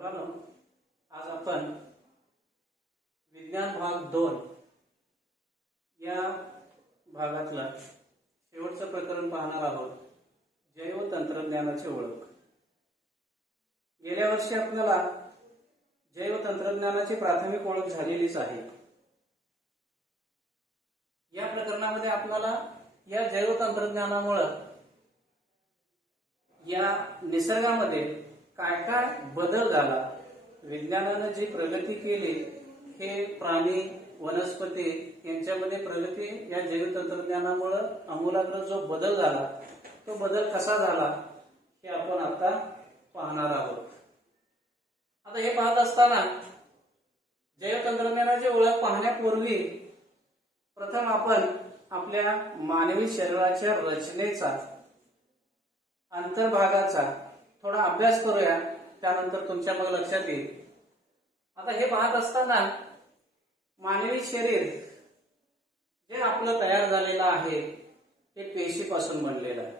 मुलांनो, आज आपण विज्ञान भाग 2 या भागातला शेवटचं प्रकरण पाहणार आहोत. जैव तंत्रज्ञानाची ओळख. गेल्या वर्षी आपल्याला जैव तंत्रज्ञानाची प्राथमिक ओळख झालेलीच आहे. या प्रकरणामध्ये आपल्याला या जैव तंत्रज्ञानामुळे या निसर्गामध्ये काय काय बदल झाला, विज्ञानाने जी प्रगती केली, हे प्राणी वनस्पती यांच्यामध्ये प्रगती या जैव तंत्रज्ञानामुळे आमूलाग्र जो बदल झाला, तो बदल कसा झाला हे आपण आता पाहणार आहोत. आता हे पाहत असताना जैव तंत्रज्ञानाची ओळख पाहण्यापूर्वी प्रथम आपण आपल्या मानवी शरीराच्या रचनेचा, अंतर्भागाचा थोडा अभ्यास करूया. त्यानंतर तुमच्या मग लक्षात येईल. आता हे पाहत असताना मानवी शरीर जे आपलं तयार झालेलं आहे ते पेशीपासून बनलेलं आहे.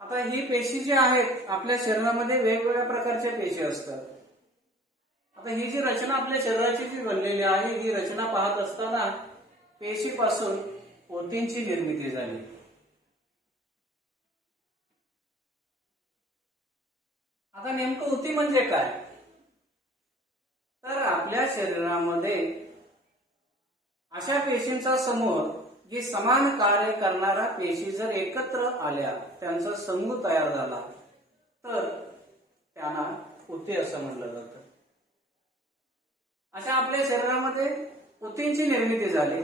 आता ही पेशी जी आहेत, आपल्या शरीरामध्ये वेगवेगळ्या प्रकारच्या पेशी असतात. आता ही जी रचना आपल्या शरीराची जी बनलेली आहे, ही रचना पाहत असताना पेशीपासून ऊतींची निर्मिती झाली. आता नेमकं ऊती म्हणजे काय? तर आपल्या शरीरामध्ये अशा पेशींचा समूह, जी समान कार्य करणाऱ्या पेशी जर एकत्र आल्या, त्यांचा समूह तयार झाला, तर त्यांना ऊती असं म्हटलं जातं. अशा आपल्या शरीरामध्ये ऊतींची निर्मिती झाली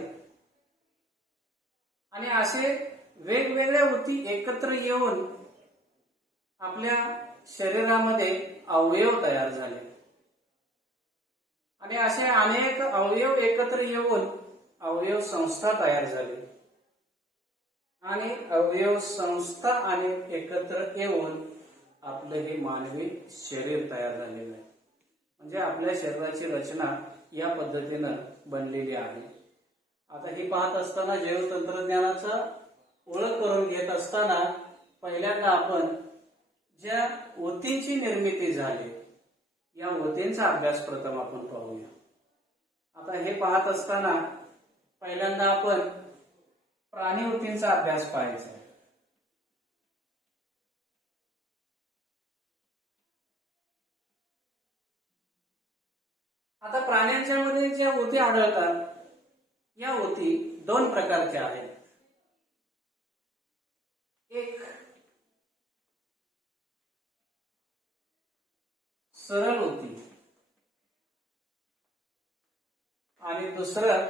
आणि असे वेगवेगळ्या ऊती एकत्र येऊन आपल्या शरीरामध्ये अवयव तयार झाले आणि असे अनेक अवयव एकत्र येऊन अवयव संस्था तयार झाली आणि अवयव संस्था आणि एकत्र येऊन आपलं हे मानवी शरीर तयार झालेलं आहे. म्हणजे आपल्या शरीराची रचना या पद्धतीनं बनलेली आहे. आता हे पाहत असताना जैव तंत्रज्ञानाचा ओळख करून घेत असताना पहिल्यांदा आपण ज्या ऊतींची निर्मिती झाली, या ऊतींचा अभ्यास प्रथम आपण पाहूया. आता हे पाहत असताना पहिल्यांदा आपण प्राणी ऊतींचा अभ्यास पाहायचा आहे. आता प्राण्यांच्या मध्ये ज्या ऊती आढळतात, या ऊती दोन प्रकारच्या आहेत. एक सरळ ऊती आणि दुसरं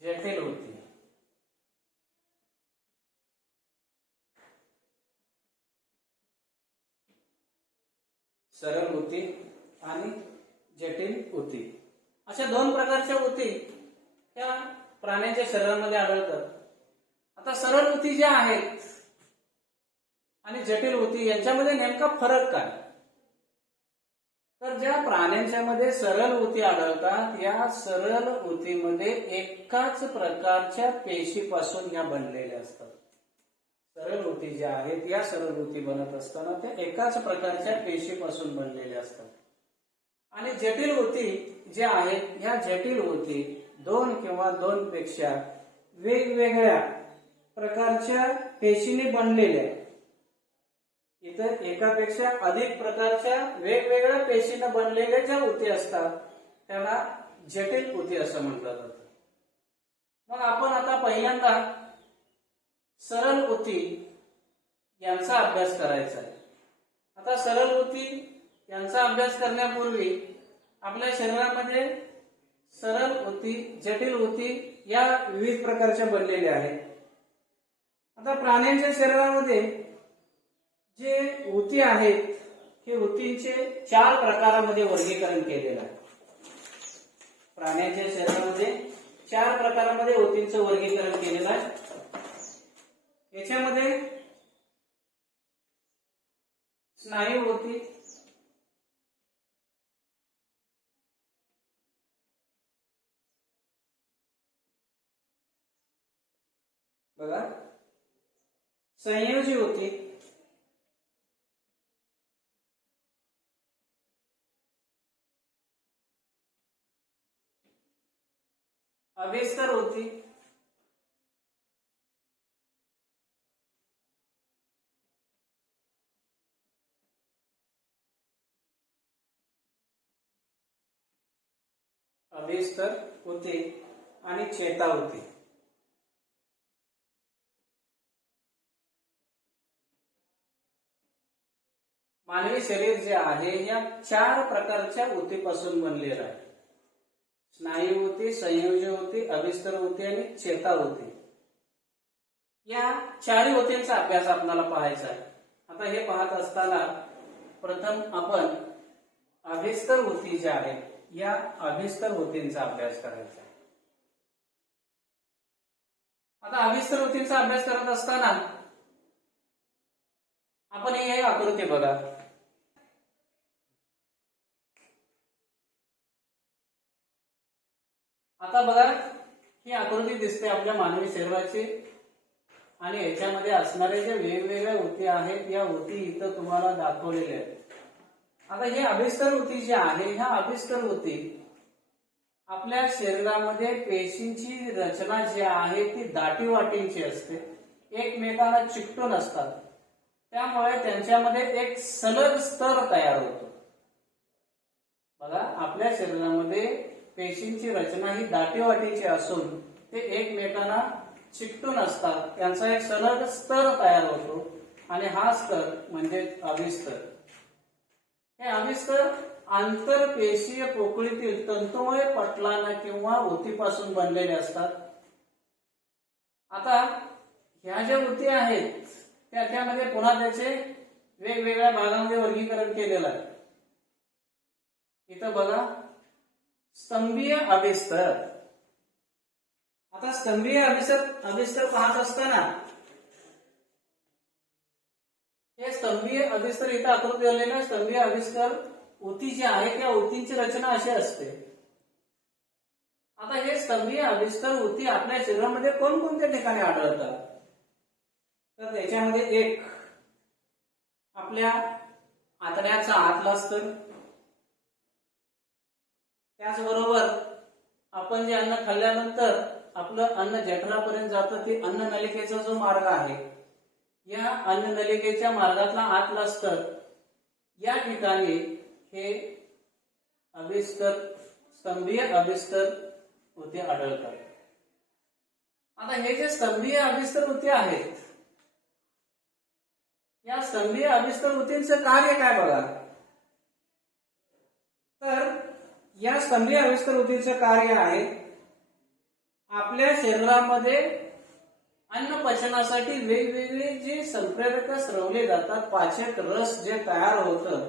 जटिल ऊती. सरळ ऊती आणि जटिल ऊती अशा दोन प्रकारच्या ऊती त्या प्राण्यांच्या शरीरामध्ये आढळतात. आता सरळ ऊती ज्या आहेत आणि जटिल ऊती यांच्यामध्ये नेमका फरक काय? तर ज्या प्राण्यांच्या मध्ये सरळ ऊती आढळतात, या सरळ ऊतीमध्ये एकाच प्रकारच्या पेशीपासून या बनलेल्या असतात. सरळ ऊती ज्या आहेत, या सरळ ऊती बनत असताना त्या एकाच प्रकारच्या पेशीपासून बनलेल्या असतात. आणि जटिल ऊती ज्या आहेत, या जटिल ऊती दोन किंवा दोन पेक्षा वेगवेगळ्या प्रकारच्या पेशीने बनलेल्या आहेत. इतर एकापेक्षा अधिक प्रकारच्या वेगवेगळ्या पेशीने बनलेल्या ज्या ऊती असतात, त्याला जटिल ऊती असं म्हटलं जातं. मग आपण आता पहिल्यांदा सरळ ऊती यांचा अभ्यास करायचा आहे. आता सरळ ऊती यांचा अभ्यास करण्यापूर्वी आपल्या शरीरामध्ये सरळ ऊती, जटिल ऊती या विविध प्रकारच्या बनलेल्या आहेत. आता प्राण्यांच्या शरीरामध्ये जे ऊती आहेत, हे ऊतींचे 4 प्रकारामध्ये वर्गीकरण केलेलं आहे. प्राण्यांच्या शरीरामध्ये 4 प्रकारामध्ये ऊतींचं वर्गीकरण केलेलं आहे. याच्यामध्ये स्नायू ऊती, बघा, संयोजी ऊती, अभिस्तर ऊती, अभिस्तर ऊती आणि चेता ऊती. मानवी शरीर जे आहे या 4 प्रकारच्या ऊतीपासून बनलेलं आहे. स्नायू ऊती, संयोजी ऊती, अभिस्तर ऊती आणि चेता ऊती. या 4 ऊतींचा अभ्यास आपल्याला पाहायचा आहे. आता हे पाहत असताना प्रथम आपण अभिस्तर ऊती ज्या आहेत या अभिस्तर ऊतींचा अभ्यास करायचा आहे. आता अभिस्तर ऊतींचा अभ्यास करत असताना आपण ही आकृती बघा. आता बघा ही आकृती दिसते आपल्या मानवी शरीराची आणि याच्यामध्ये असणारे जे वेगवेगळ्या ऊती आहेत या ऊती इथं तुम्हाला दाखवलेल्या आहेत. आता हे अभिस्तर ऊती जे आहे ह्या अभिस्तर ऊती आपल्या शरीरामध्ये पेशींची रचना जी आहे ती दाटीवाटींची असते, एकमेकांना चिकटून असतात. त्यामुळे त्यांच्यामध्ये एक सलग स्तर तयार होतो. बघा आपल्या शरीरामध्ये पेशींची रचना ही दाटीवाटीची असून ते एकमेकांना चिकटून असतात, त्यांचा एक सलग स्तर तयार होतो आणि हा स्तर म्हणजे अभिस्तर. हे अभिस्तर आंतरपेशीय पोकळीतील तंतुमय पटलांना किंवा ऊतीपासून बनलेले असतात. आता ह्या ज्या ऊती आहेत त्यामध्ये पुन्हा त्याचे वेगवेगळ्या भागांमध्ये वर्गीकरण केलेलं आहे. इथं बघा स्तंभीय अभिस्तर. आता स्तंभीय अभिस्तर पाहत असताना हे स्तंभीय अभिस्तर इथं आकृती झालेलं स्तंभीय अभिस्तर ऊती जी आहे त्या ऊतींची रचना अशी असते. आता हे स्तंभीय अभिस्तर ऊती आपल्या शरीरामध्ये कोणकोणत्या ठिकाणी आढळतात तर त्याच्यामध्ये एक आपल्या आतड्याचा आतला स्तर, त्याचबरोबर आपण जे अन्न खाल्ल्यानंतर आपलं अन्न जठरापर्यंत जातं ते अन्न नलिकेचा जो मार्ग आहे या अन्न नलिकेच्या मार्गातला आतला स्तर या ठिकाणी हे अभिस्तर स्तंभीय अभिस्तर ऊती आढळतात. आता हे जे स्तंभीय अभिस्तर ऊती आहेत या स्तंभीय अभिस्तर ऊतींचं कार्य काय बघा. तर या स्तंभीय अभिस्तर ऊतीचं कार्य आहे आपल्या शरीरामध्ये अन्न पचनासाठी वेगवेगळे जे संप्रेरक स्रवले जातात, पाचक रस जे तयार होतं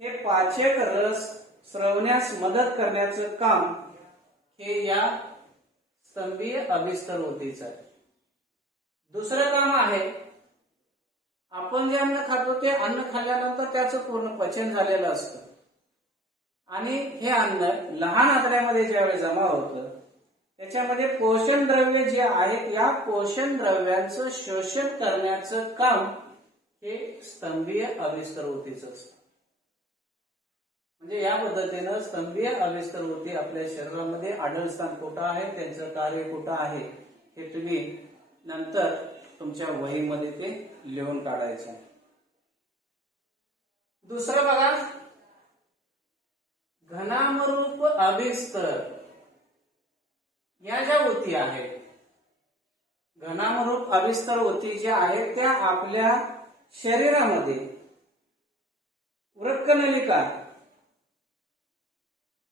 हे पाचक रस स्रवण्यास मदत करण्याचं काम हे या स्तंभीय अभिस्तर ऊतीचं आहे. दुसरं काम आहे आपण जे अन्न खातो ते अन्न खाल्ल्यानंतर त्याचं पूर्ण पचन झालेलं असतं आणि हे अन्न लहान आतड्यामध्ये ज्यावेळी जमा होतं त्याच्यामध्ये पोषण द्रव्य जे आहेत या पोषण द्रव्यांचं शोषण करण्याचं काम हे स्तंभीय अभिस्तर ऊतीचं असतं. म्हणजे या पद्धतीनं स्तंभीय अभिस्तर ऊती आपल्या शरीरामध्ये आढळस्थान कुठं आहे, त्यांचं कार्य कुठं आहे हे तुम्ही नंतर तुमच्या वहीमध्ये ते लिहून काढायचं. दुसरं बघा घनामरूप अभिस्तर. या ज्या ऊती आहेत घनामरूप अभिस्तर ऊती ज्या आहेत त्या आपल्या शरीरामध्ये वृक्कनलिका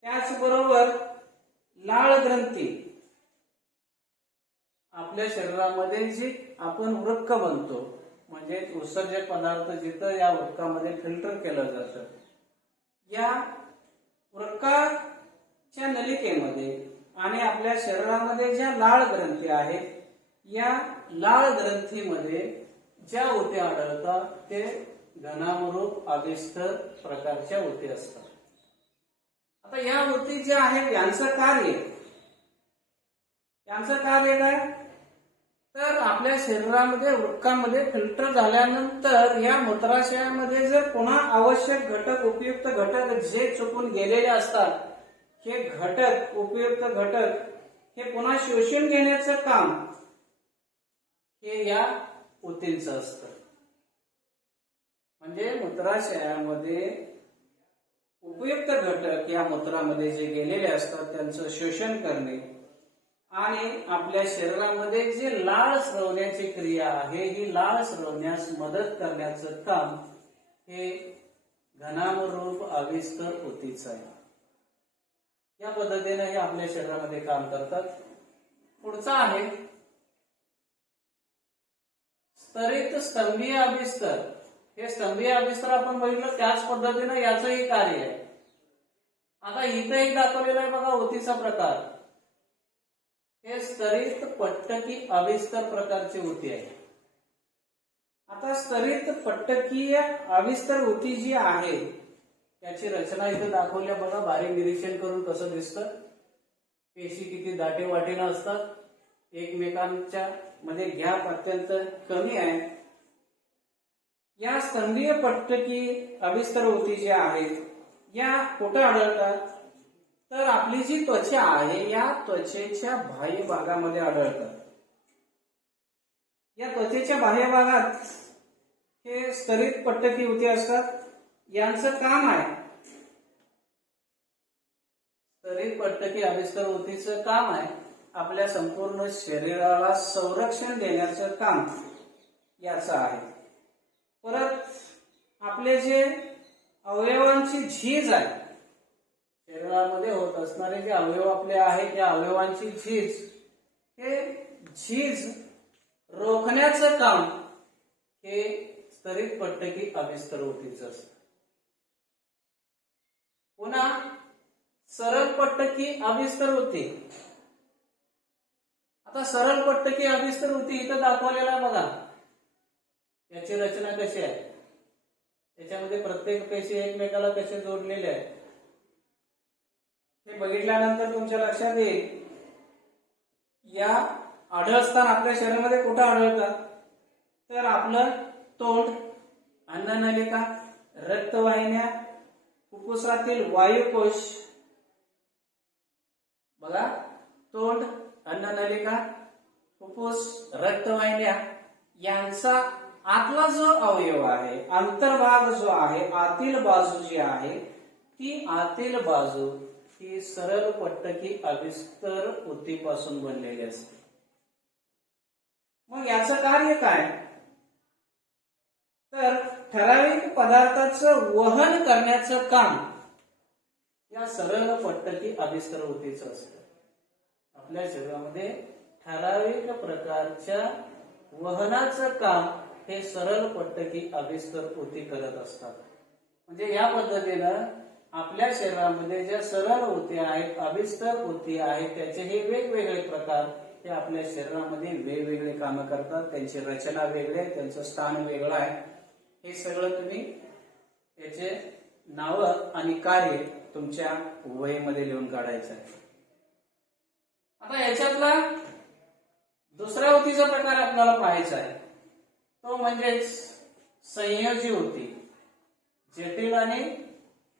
त्याचबरोबर लाळ ग्रंथी आपल्या शरीरामध्ये जी आपण वृक्क बनतो म्हणजे उत्सर्जक पदार्थ जिथं या वृक्कामध्ये फिल्टर केलं जातं या वृक्काच्या नलिकेमध्ये आणि आपल्या शरीरामध्ये ज्या लाळ ग्रंथी आहेत या लाळ ग्रंथीमध्ये ज्या ऊती आढळतात ते घनामरूप अभिस्तर प्रकारच्या ऊती असतात. आता या ऊती ज्या आहेत यांचं कार्य काय तर आपल्या शरीरामध्ये वृक्कामध्ये फिल्टर झाल्यानंतर या मूत्राशयामध्ये जर पुन्हा आवश्यक घटक उपयुक्त घटक जे चुकून गेलेले असतात हे घटक उपयुक्त घटक हे पुन्हा शोषून घेण्याचं काम हे या ऊतींचं असतं. म्हणजे मूत्राशयामध्ये उपयुक्त घटक या मूत्रामध्ये जे गेलेले असतात त्यांचं शोषण करणे आणि आपल्या शरीरामध्ये जे लाळ स्रवण्याची क्रिया आहे ही लाळ स्रवण्यास मदत करण्याचं काम हे घनानुरूप आविष्कर ऊतीच आहे. या पद्धतीने हे आपल्या शरीरामध्ये काम करतात. पुढचा आहे स्तरित स्तंभीय आविष्कर. हे स्तंभीय आविष्कर आपण बघितलं त्याच पद्धतीने याचंही कार्य आहे. आता इथं एक दाखवलेला आहे बघा ऊतीचा प्रकार. हे स्तरित पट्टकी आविष्कर प्रकारची ऊती आहे. आता स्तरित पट्टकीय आविष्कर ऊती जी आहे त्याची रचना इथे दाखवल्या बघा. बारीक निरीक्षण करून कसं दिसतं. पेशी किती दाटे वाटेनं असतात. एकमेकांच्या मध्ये गॅप अत्यंत कमी आहे. या स्तंभीय पट्टकी आविष्कर ऊती ज्या आहेत या कुठे आढळतात तर आपली जी त्वचा आहे या त्वचेच्या बाह्य भागामध्ये आढळतात. या त्वचेच्या बाह्य भागात हे स्तरित पट्टकी ऊती असतात. यांचं काम आहे स्तरित पट्टकी आविष्कर ऊतीचं काम आहे आपल्या संपूर्ण शरीराला संरक्षण देण्याचं काम याचं आहे. परत आपले जे अवयवांची झीज आहे शरीरामध्ये होत असणारे जे अवयव आपले आहेत त्या अवयवांची झीज हे झीज रोखण्याचं काम हे स्तरित पट्टकी आविष्कर ऊतीचं असतं. पुन्हा सरळ पट्टकी आविष्कर ऊती. आता सरळ पट्टकी आविष्कर ऊती इथं दाखवलेला आहे बघा. याची रचना कशी आहे. त्याच्यामध्ये प्रत्येक पेशी एकमेकाला कसे जोडलेले आहे हे बघितल्यानंतर तुमच्या लक्षात येईल. या आढळस्थान आपल्या शरीरामध्ये कुठं आढळतात तर आपलं तोंड, अन्ननलिका, रक्तवाहिन्या, फुफ्फुसातील वायुकोश बघा. तोंड, अन्ननलिका, फुफ्फुस, रक्तवाहिन्या यांचा आतला जो अवयव आहे अंतर्भाग जो आहे आतील बाजू जी आहे ती आतील बाजू ही सरळ पट्टकी आविष्कर ऊतीपासून बनलेली असते. मग याचं कार्य काय तर ठराविक पदार्थाचं वहन करण्याचं काम या सरळ पट्टकी आविष्कर ऊतीचं असतं. आपल्या शरीरामध्ये ठराविक प्रकारच्या वहनाचं काम हे सरळ पट्टकी आविष्कर ऊती करत असतात. म्हणजे या पद्धतीनं आपल्या शरीरामध्ये ज्या सरळ ऊती आहेत आविष्कर ऊती आहेत त्याचे हे वेगवेगळे प्रकार हे आपल्या शरीरामध्ये वेगवेगळे कामं करतात. त्यांची रचना वेगळी आहे, त्यांचं स्थान वेगळं आहे. हे सगळं तुम्ही त्याचे नाव आणि कार्य तुमच्या वहीमध्ये लिहून काढायचं आहे. आता याच्यातला दुसऱ्या ऊतीचा प्रकार आपल्याला पाहायचा आहे तो म्हणजेच संयोजी ऊती. जटिल आणि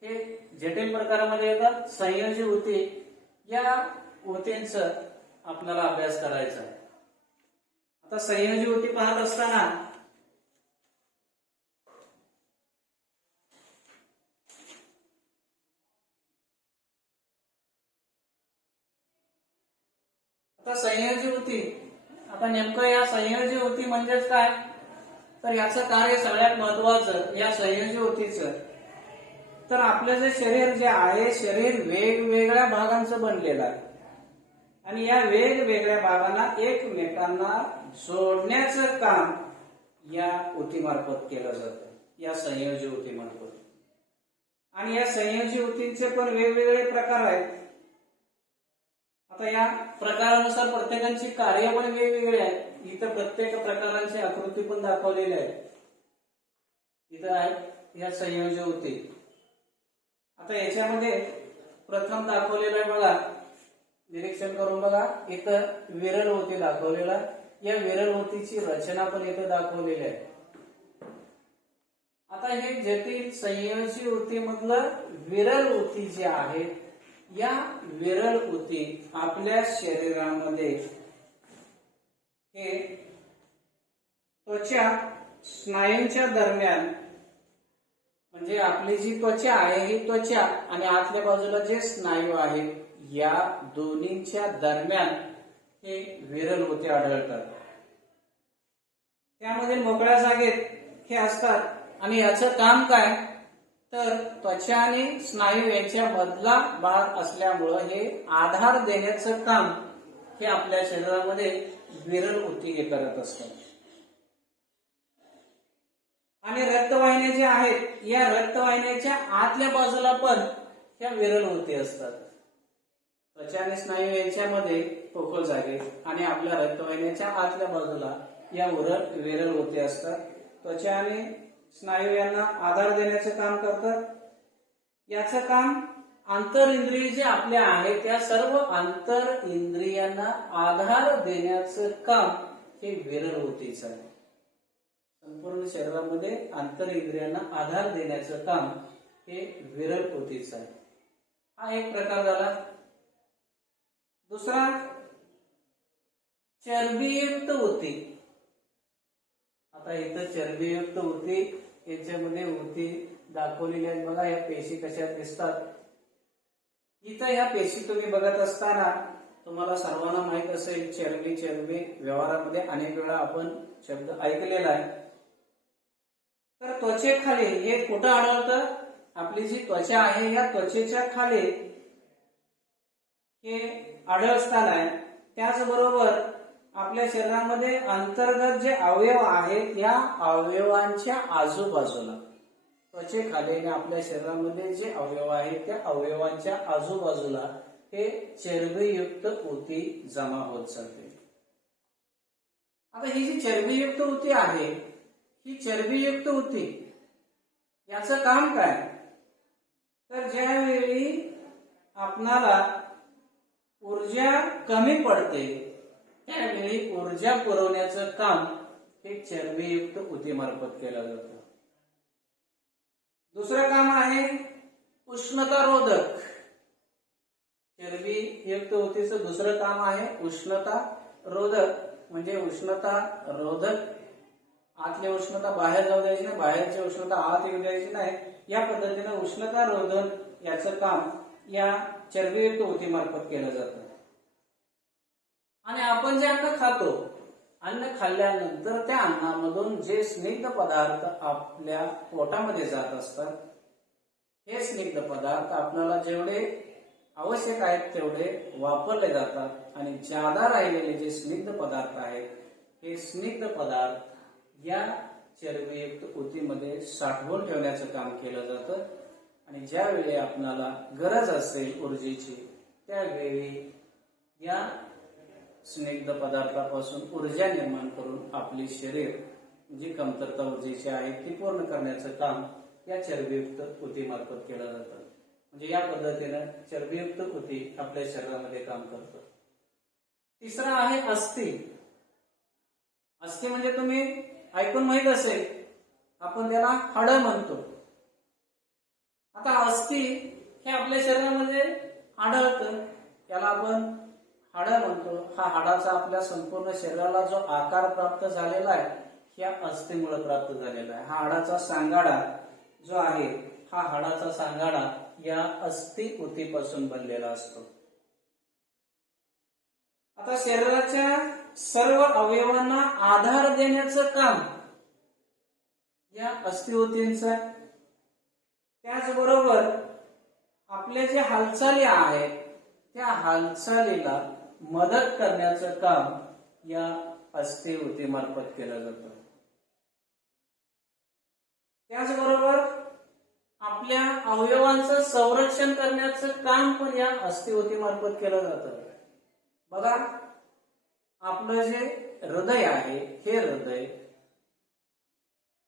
हे जटिल प्रकारामध्ये येतात. संयोजी ऊती या ऊतींचा आपल्याला अभ्यास करायचा आहे. आता संयोजी ऊती पाहत असताना आता संयोजी ऊती आता नेमकं या संयोजी ऊती म्हणजेच काय तर याचं कार्य सगळ्यात महत्वाचं या संयोजी ऊतीचं तर आपलं जे शरीर जे आहे शरीर वेगवेगळ्या भागांचं बनलेलं आहे आणि या वेगवेगळ्या भागांना एकमेकांना जोडण्याचं काम या ऊतीमार्फत केलं जातं या संयोजी ऊतीमार्फत. आणि या संयोजी ऊतींचे पण वेगवेगळे प्रकार आहेत. आता या प्रकारानुसार प्रत्येकांची कार्य पण वेगवेगळे आहेत. इथं प्रत्येक प्रकारांची आकृती पण दाखवलेली आहे. इथं आहे या संयोजी ऊती. आता याच्यामध्ये प्रथम दाखवलेलं आहे बघा निरीक्षण करून बघा. इथं विरल ऊती दाखवलेला या विरल ऊतीची रचना पण इथं दाखवलेली आहे. आता हे जटिल संयोजी ऊती मधलं विरल ऊती जे आहे या विरल ऊती आपल्या शरीरामध्ये हे त्वचा स्नायूंच्या दरम्यान, म्हणजे आपली जी त्वचा आहे ही त्वचा आणि आतल्या बाजूला जे स्नायू आहेत या दोन्हींच्या दरम्यान हे विरल ऊती आढळतात. त्यामध्ये मोकळ्या जागेत हे असतात आणि याचं काम काय, तर त्वचा आणि स्नायू यांच्या मधला भाग असल्यामुळं हे आधार देण्याचं काम हे आपल्या शरीरामध्ये विरल ऊती हे करत असतात. आणि रक्तवाहिन्या ज्या आहेत या रक्तवाहिन्याच्या आतल्या बाजूला पण ह्या विरल ऊती असतात. त्वचा आणि स्नायू यांच्यामध्ये पोकळ जागेत आणि आपल्या रक्तवाहिन्याच्या आतल्या बाजूला या विरल ऊती असतात. त्वचा आणि स्नायू यांना आधार देण्याचं काम करतात. याचं काम आंतर इंद्रिय जे आपले आहे त्या सर्व आंतर इंद्रियांना आधार देण्याचं काम हे विरल ऊतीचं आहे. संपूर्ण शरीरामध्ये आंतर इंद्रियांना आधार देण्याचं काम हे विरल ऊतीचं आहे. हा एक प्रकार झाला. दुसरा चरबीयुक्त ऊती. आता इथं चरबीयुक्त ऊती याच्यामध्ये ऊती दाखवलेली आहेत बघा. या पेशी कशा दिसतात. इथं ह्या पेशी तुम्ही बघत असताना तुम्हाला सर्वांना माहित असेल चरबी चरबी व्यवहारामध्ये अनेक वेळा आपण शब्द ऐकलेला आहे. तर त्वचेखाली हे कुठं आढळतं, आपली जी त्वचा आहे या त्वचेच्या खाली हे आढळस्थान आहे. त्याचबरोबर आपल्या शरीरामध्ये अंतर्गत जे अवयव आहेत या अवयवांच्या आजूबाजूला, त्वचेखाली आणि आपल्या शरीरामध्ये जे अवयव आहेत त्या अवयवांच्या आजूबाजूला हे चरबीयुक्त ऊती जमा होत जाते. आता ही जी चरबीयुक्त ऊती आहे ही चरबीयुक्त ऊती याचं काम काय, तर ज्यावेळी आपणाला ऊर्जा कमी पडते त्यावेळी ऊर्जा पुरवण्याचं काम हे चरबीयुक्त ऊतीमार्फत केलं जातं. दुसरं काम आहे उष्णता रोधक. चरबीयुक्त ऊतीचं दुसरं काम आहे उष्णता रोधक. म्हणजे उष्णता रोधक, आतली उष्णता बाहेर जाऊ द्यायची नाही, बाहेरची उष्णता आत येऊ द्यायची नाही. या पद्धतीने उष्णता रोधक याचं काम या चरबीयुक्त ऊतीमार्फत केलं जातं. आणि आपण जे अन्न खातो, अन्न खाल्ल्यानंतर त्या अन्नामधून जे स्निग्ध पदार्थ आपल्या पोटामध्ये जात असतात हे स्निग्ध पदार्थ आपल्याला जेवढे आवश्यक आहेत तेवढे वापरले जातात आणि ज्यादा राहिलेले जे स्निग्ध पदार्थ आहेत हे स्निग्ध पदार्थ या चरबीयुक्त ऊतीमध्ये साठवून ठेवण्याचं काम केलं जातं. आणि ज्यावेळी आपल्याला गरज असेल ऊर्जेची त्यावेळी या स्निग्ध पदार्थापासून ऊर्जा निर्माण करून आपले शरीर जी कमतरता ऊर्जेची आहे ती पूर्ण करण्याचं काम या चरबीयुक्त ऊतीमार्फत केलं जातं. म्हणजे या पद्धतीनं चरबीयुक्त ऊती आपल्या शरीरामध्ये काम करतं. तिसरा आहे अस्थी. अस्थी म्हणजे तुम्ही ऐकून माहित असेल, आपण त्याला हाडं म्हणतो. आता अस्थी हे आपल्या शरीरामध्ये आढळतं, त्याला आपण हाडं म्हणतो. हा हाडाचा आपल्या संपूर्ण शरीराला जो आकार प्राप्त झालेला आहे ह्या अस्थीमुळे प्राप्त झालेला आहे. हा हाडाचा सांगाडा जो आहे हा हाडाचा सांगाडा या अस्थी ऊतीपासून बनलेला असतो. आता शरीराच्या सर्व अवयवांना आधार देण्याचं काम या अस्थी ऊतींचं. त्याचबरोबर आपल्या जे हालचाली आहेत त्या हालचालीला मदत करण्याचं काम या अस्थी ऊतीमार्फत केलं जातं. त्याचबरोबर आपल्या अवयवांचं संरक्षण करण्याचं काम पण या अस्थी ऊतीमार्फत केलं जातं. बघा, आपलं जे हृदय आहे हे हृदय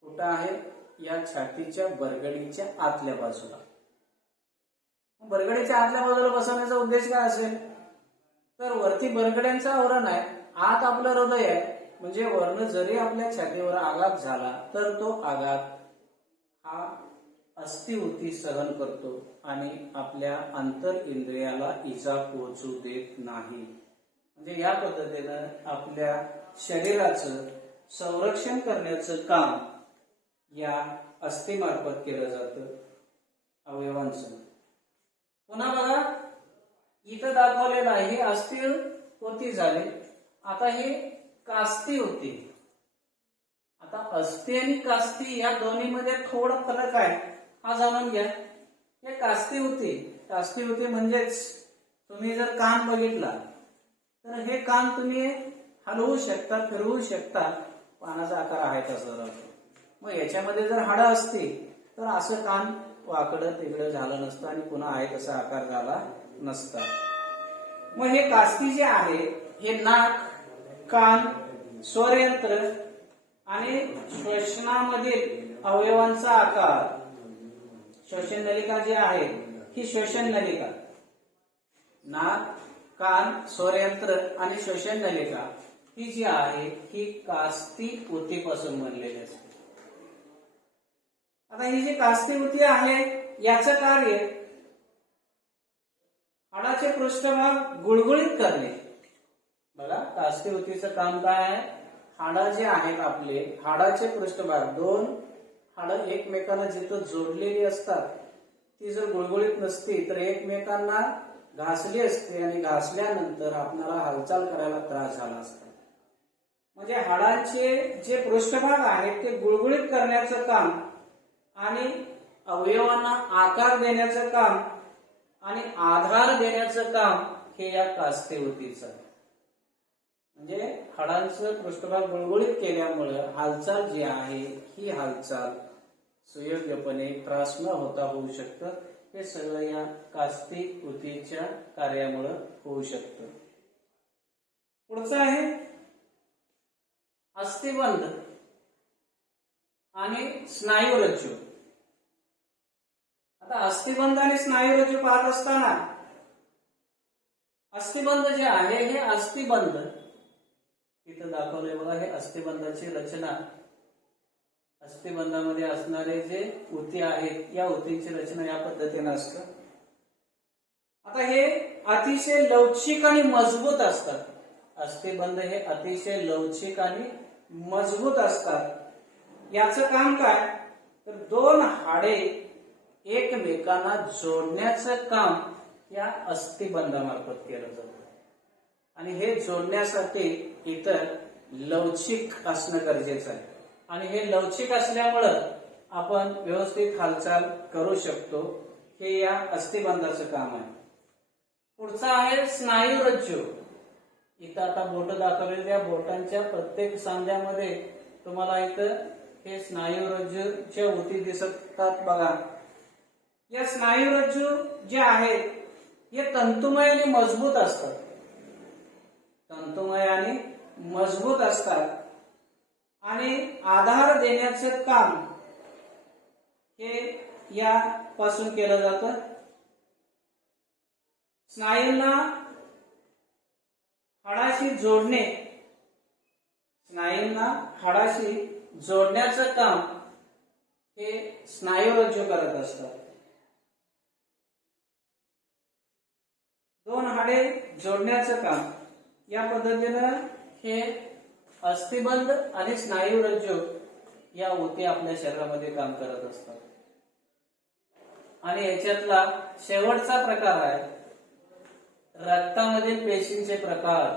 कुठं आहे, या छातीच्या बरगडीच्या आतल्या बाजूला. बरगडीच्या आतल्या बाजूला बसवण्याचा उद्देश काय असेल, तर वरती बरगड्यांचं आवरण आहे, आत आपलं हृदय आहे. म्हणजे वर्ण जरी आपल्या छातीवर आघात झाला तर तो आघात हा अस्थिऊती सहन करतो आणि आपल्या अंतर इंद्रियाला इजा पोहोचू देत नाही. म्हणजे या पद्धतीनं आपल्या शरीराचं संरक्षण करण्याचं काम या अस्थिमार्फत केलं जातं, अवयवांचं. पुन्हा बघा, इथं दाखवलेलं आहे हे अस्थिऊती झाले. आता हे कास्ती होती. आता अस्थि आणि कास्ती या दोन्हीमध्ये थोडा फरक आहे, हा जाणून घ्या. हे कास्ती होती म्हणजेच तुम्ही जर कान बघितला तर हे कान तुम्ही हलवू शकता, फिरवू शकता, पानाचा आकार आहे तसा राहतो. मग याच्यामध्ये जर हाडं असती तर असं कान वाकडं तिकडं झालं नसतं आणि पुन्हा आहे तसा आकार झाला नसता. मग हे कास्ती जे आहे हे नाक, कान, स्वरयंत्र आणि श्वसनामधील अवयवांचा आकार, श्वसन नलिका जी आहे ही श्वसन नलिका, नाक, कान, स्वरयंत्र आणि श्वसन नलिका ही जी आहे ही कास्ती ऊतीपासून बनलेली असते. आता ही जी कास्ती ऊती आहे याचं कार्य हाडाचे पृष्ठभाग गुळगुळीत करणे. बघा, कास्ती ऊतीचं काम काय आहे? हाडं जे आहेत आपले, हाडाचे पृष्ठभाग, दोन हाडं एकमेकांना जिथं जोडलेली असतात ती जर गुळगुळीत नसती तर एकमेकांना घासली असते आणि घासल्यानंतर आपल्याला हालचाल करायला त्रास झाला असता. म्हणजे हाडांचे जे पृष्ठभाग आहेत ते गुळगुळीत करण्याचं काम आणि अवयवांना आकार देण्याचं काम आणि आधार देण्याचं काम हे या कास्ती ऊतीचं आहे. म्हणजे हाडांचं पृष्ठभाग गुळगुळीत केल्यामुळं हालचाल जी आहे ही हालचाल सुयोग्यपणे त्रास न होता होऊ शकतं. हे सगळं या कास्ती ऊतीच्या कार्यामुळे होऊ शकतं. पुढचं आहे अस्थिबंध आणि स्नायुरज्जू. आता अस्थिबंध आणि स्नायुरज्जू पाहत असताना अस्थिबंध जे आहे हे अस्थिबंध इथं दाखवलंय बघा. हे अस्थिबंधाची रचना, अस्थिबंधामध्ये असणारे जे ऊती आहेत या ऊतींची रचना या पद्धतीने असतं. आता हे अतिशय लवचिक आणि मजबूत असतात. अस्थिबंध हे अतिशय लवचिक आणि मजबूत असतात. याचं काम काय तर दोन हाडे एकमेकांना जोडण्याचं काम या अस्थिबंधामार्फत केलं जातं. आणि हे जोडण्यासाठी इतर लवचिक असणं गरजेचं आहे. आणि हे लवचिक असल्यामुळं आपण व्यवस्थित हालचाल करू शकतो. हे या अस्थिबंधाचं काम आहे. पुढचा आहे स्नायुरज्जू. इथं आता बोट दाखवलेली, त्या बोटांच्या प्रत्येक सांध्यामध्ये तुम्हाला इथं हे स्नायुरज्जूच्या ऊती दिसतात बघा. या स्नायुरज्जू जे आहेत हे तंतुमय आणि मजबूत असतात. तंतुमय आणि मजबूत असतात आणि आधार देण्याचे काम हे यापासून केलं जातं. स्नायूंना हाडाशी जोडणे, स्नायूंना हाडाशी जोडण्याचं काम हे स्नायुरज्जू करत असतात. दोन हाडे जोडण्याचं काम या पद्धतीनं हे अस्थिबंध आणि स्नायुरज्जू या ऊती आपल्या शरीरामध्ये काम करत असतात. आणि याच्यातला शेवटचा प्रकार आहे रक्तामधील पेशींचे प्रकार.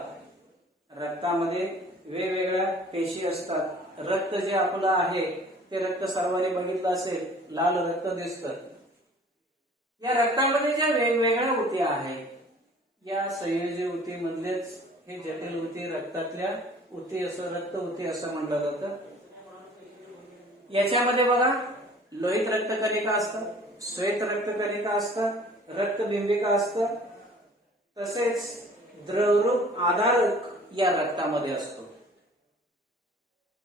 रक्तामध्ये वेगवेगळ्या पेशी असतात. रक्त जे आपलं आहे ते रक्त सर्वांनी बघितलं असेल, लाल रक्त दिसतं. या रक्तामध्ये ज्या वेगवेगळ्या ऊती आहेत या संयोजी ऊती मधलेच हे जटिल ऊती रक्तातल्या ऊती असं रक्त ऊती असं म्हटलं जातं. याच्यामध्ये बघा लोहित रक्तकणिका असतात, श्वेत रक्तकणिका असतात, रक्तबिंबिका असतं, तसेच द्रवरूप आधारक या रक्तामध्ये असतो.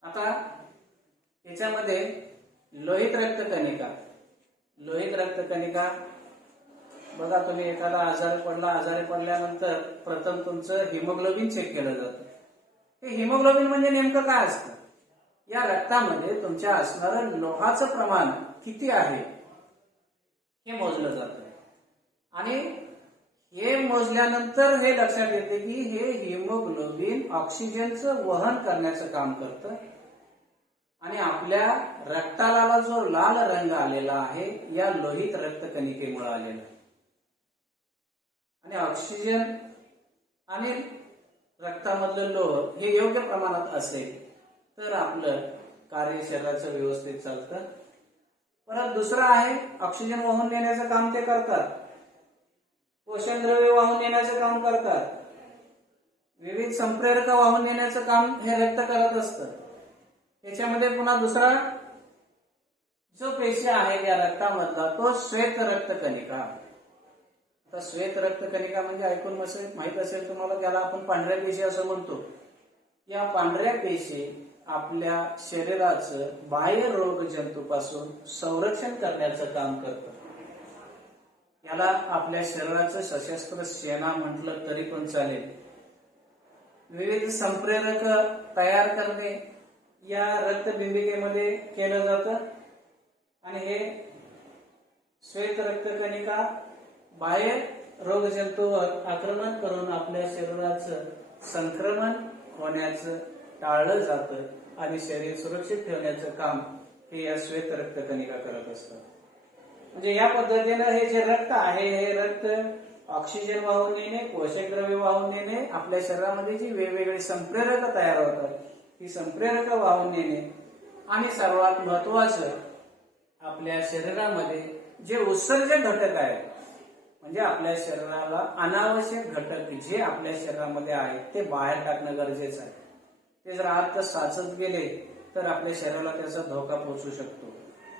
आता याच्यामध्ये लोहित रक्तकणिका, लोहित रक्तकणिका बघा, तुम्ही एखादा आजारी पडल्यानंतर प्रथम तुमचं हिमोग्लोबिन चेक केलं जातं. हे हिमोग्लोबिन म्हणजे नेमकं काय असतं? या रक्तामध्ये तुमच्या असणारं लोहाचं प्रमाण किती आहे हे मोजलं जातं. आणि हे मोजल्यानंतर हे लक्षात येते की हे हिमोग्लोबिन ऑक्सिजनचं वहन करण्याचं काम करतं आणि आपल्या रक्ताला जो लाल रंग आलेला आहे या लोहित रक्तकणिकेमुळे आलेला आहे. आणि ऑक्सिजन आणि रक्तामधलं लोह हे योग्य प्रमाणात असेल तर आपलं कार्य शरीराचं व्यवस्थित चालतं. परत दुसरं आहे, ऑक्सिजन वाहून नेण्याचं काम ते करतात, पोषण द्रव्य वाहून नेण्याचं काम करतात, विविध संप्रेरक वाहून नेण्याचं काम हे रक्त करत असतं. त्याच्यामध्ये पुन्हा दुसरा जो पेशी आहे या रक्तामधला तो श्वेत रक्तकणिका. आता श्वेत रक्तकणिका म्हणजे ऐकून माहित असेल तुम्हाला, त्याला आपण पांढऱ्या पेशी असं म्हणतो. या पांढऱ्या पेशी आपल्या शरीराचं बाह्य रोग जंतूपासून संरक्षण करण्याचं काम करतात. याला आपल्या शरीराचं सशस्त्र सेना म्हटलं तरी पण चालेल. विविध संप्रेरक तयार करणे या रक्तबिंबिकेमध्ये केलं जातं आणि हे श्वेत रक्तकणिका बाह्य रोगजंतूवर आक्रमण करून आपल्या शरीराचं संक्रमण होण्याचं टाळलं जातं आणि शरीर सुरक्षित ठेवण्याचं काम हे या श्वेत रक्तकणिका करत असतात. म्हणजे या पद्धतीनं हे जे रक्त आहे हे रक्त ऑक्सिजन वाहून नेणे, पोषक द्रव्य वाहून नेणे, आपल्या शरीरामध्ये जी वेगवेगळी संप्रेरक तयार होतात ती संप्रेरक वाहून नेणे आणि सर्वात महत्वाचं आपल्या शरीरामध्ये जे उत्सर्जक घटक आहेत म्हणजे आपल्या शरीराला अनावश्यक घटक जे आपल्या शरीरामध्ये आहेत ते बाहेर टाकणं गरजेचं आहे. ते जर आत साचत गेले तर आपल्या शरीराला त्याचा धोका पोहोचू शकतो.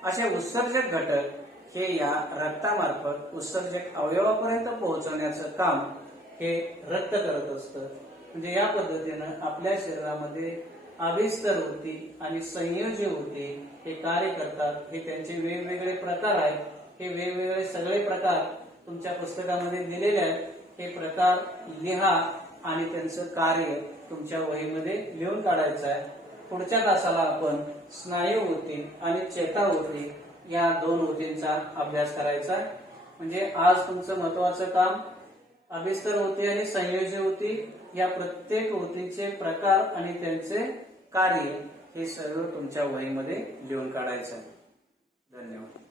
असे उत्सर्जक घटक हे या रक्तामार्फत उत्सर्जक अवयवापर्यंत पोहोचवण्याचं काम हे रक्त करत असतं. म्हणजे या पद्धतीनं आपल्या शरीरामध्ये अभिस्तर ऊती आणि संयोजी ऊती हे कार्य करतात. हे त्यांचे वेगवेगळे प्रकार आहेत. हे वेगवेगळे सगळे प्रकार तुमच्या पुस्तकामध्ये दिलेले आहेत. हे प्रकार लिहा आणि त्यांचं कार्य तुमच्या वहीमध्ये लिहून काढायचं आहे. पुढच्या तासाला आपण स्नायू ऊती आणि चेता ऊती या दोन ऊतींचा अभ्यास करायचा आहे. म्हणजे आज तुमचं महत्वाचं काम अभिस्तर ऊती आणि संयोजी ऊती या प्रत्येक ऊतीचे प्रकार आणि त्यांचे कार्य हे सर्व तुमच्या वहीमध्ये लिहून काढायचं आहे. धन्यवाद.